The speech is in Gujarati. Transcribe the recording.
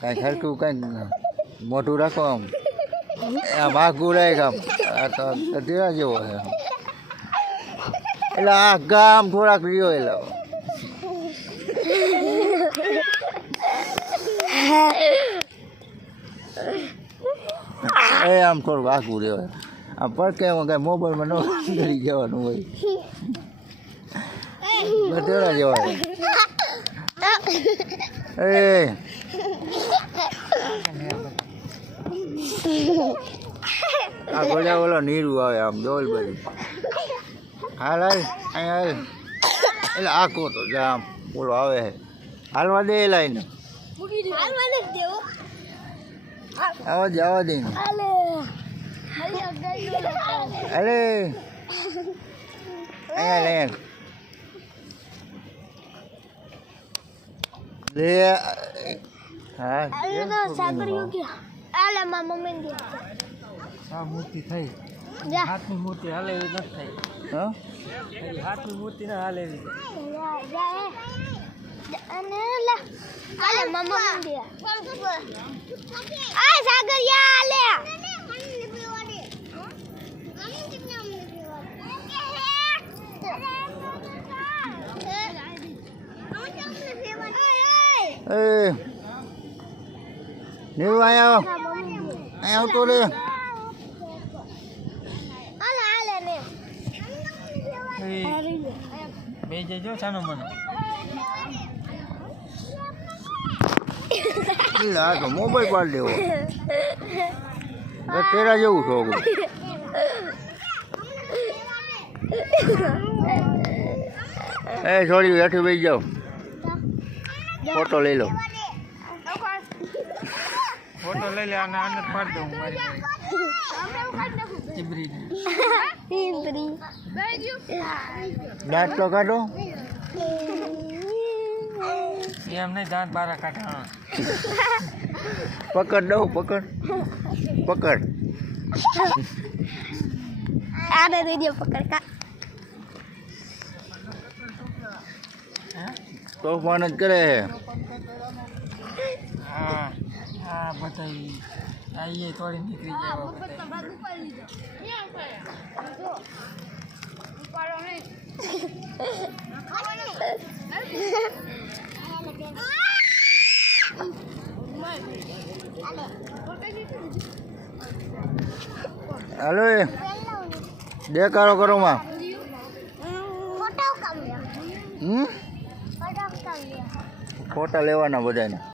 કાંઈ ખરખું કાંઈ મોઢું રાખો આમ આમ આઘું રાખ આમ આ તો ગધેડા જેવો છે એટલે આ ગામ થોડાક રહ્યો એટલે એ આમ થોડુંક આઘું રહેવાય આમ પડકે કાંઈ મોબાઈલમાં ન કરી જવાનું હોય ગધેડા જેવા એ આ ગોળા ઓલો નીરું આવે આમ ડોલ બધી હાલ હાલ અહીંયા હાલ એટલે આખો તો જામ ઓલો આવે હાલવા દે લાઈને આવા દે અરે અહીંયા લે હા મૂર્તિ થઈ હાથની મૂર્તિ હાલે એવી નથી થઈ હા હાથની મૂર્તિ ના હાલે એવી નીરુ અહીંયા આવતો રે બે જજો છાનો મને આ તો મોબાઈલ પાડ દેવો તેરા જેવું છોકરું એ છોડી હેઠું બેસી જાઓ ફોટો લઈ લો ફોટો લઈ લે અને આને પાડ દઉં મારી દાંત તો કાઢો એમ નહીં દાંત બારા કાઢા પકડ દઉં પકડ આને દઈ દો પકડ કા તોફાન જ કરે હા હા બધાય આઈએ થોડી નીકળી જાય હાલો એ દેખાડો કરો માં ફોટા લેવાના બધાને